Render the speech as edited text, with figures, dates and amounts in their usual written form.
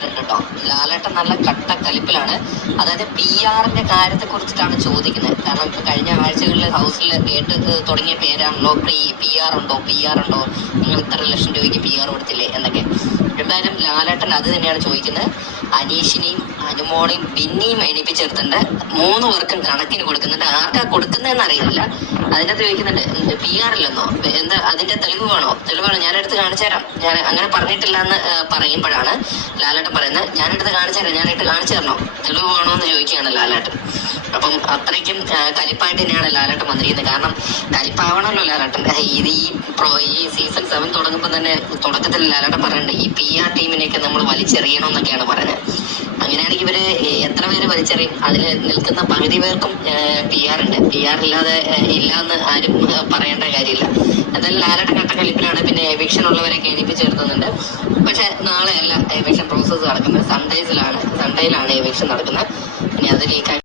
കേട്ടോ. ലാലേട്ടൻ നല്ല കട്ട കലിപ്പിലാണ്. അതായത് PR-ന്റെ കാര്യത്തെ കുറിച്ചിട്ടാണ് ചോദിക്കുന്നത്. കാരണം ഇപ്പൊ കഴിഞ്ഞ ആഴ്ചകളിൽ ഹൗസിൽ കേട്ട് തുടങ്ങിയ പേരാണല്ലോ PR ഉണ്ടോ, നിങ്ങൾ ഇത്ര ലക്ഷം രൂപയ്ക്ക് PR കൊടുത്തില്ലേ എന്നൊക്കെ. എന്തായാലും ലാലേട്ടൻ അത് തന്നെയാണ് ചോദിക്കുന്നത്. അനീഷിനെയും അനുമോളെയും ബിന്നിയും എണീപ്പിച്ചെടുത്തിട്ടുണ്ട്. 3 പേർക്കും കണക്കിന് കൊടുക്കുന്നുണ്ട്. ആർക്കാ കൊടുക്കുന്നതെന്ന് അറിയില്ല. അതിനകത്ത് ചോദിക്കുന്നുണ്ട് PR ഇല്ലെന്നോ, എന്താ അതിന്റെ തെളിവാണോ ഞാനെടുത്ത് കാണിച്ചു തരാം, ഞാൻ അങ്ങനെ പറഞ്ഞിട്ടില്ല എന്ന് പറയുമ്പോഴാണ് ലാലേട്ടൻ പറയുന്നത് ഞാനെടുത്ത് കാണിച്ചു തരാം, ഞാനിട്ട് കാണിച്ചു തരണോ, തെളിവ് വേണോ എന്ന് ചോദിക്കുകയാണ് ലാലേട്ടൻ. അപ്പം അത്രയ്ക്കും കലിപ്പായിട്ട് തന്നെയാണ് ലാലേട്ടൻ വന്നിരിക്കുന്നത്. കാരണം കലിപ്പാവണമല്ലോ ലാലേട്ടൻ. ഈ സീസൺ 7 തുടങ്ങുമ്പോൾ തന്നെ തുടക്കത്തിൽ ലാലേട്ടൻ പറയുന്നുണ്ട് ഈ PR ടീമിനെയൊക്കെ നമ്മൾ വലിച്ചെറിയണം എന്നൊക്കെയാണ് പറയുന്നത്. അങ്ങനെയാണെങ്കിൽ ഇവര് എത്ര പേര് വലിച്ചെറിയും? അതിൽ നിൽക്കുന്ന പകുതി പേർക്കും PR ഉണ്ട്. PR ഇല്ലാതെ ഇല്ലാന്ന് ആരും പറയേണ്ട കാര്യമില്ല. എന്തായാലും ലാലേട്ടൻ കട്ട കലിപ്പിലാണ്. പിന്നെ എവിക്ഷൻ ഉള്ളവരൊക്കെ എണീപ്പിച്ചെടുത്തുന്നുണ്ട്. പക്ഷെ നാളെയല്ല എവിക്ഷൻ പ്രോസസ്സ് നടക്കുന്നത്, സൺഡേയിലാണ് എവിക്ഷൻ നടക്കുന്നത്. ഇനി അത് ലീക്കായി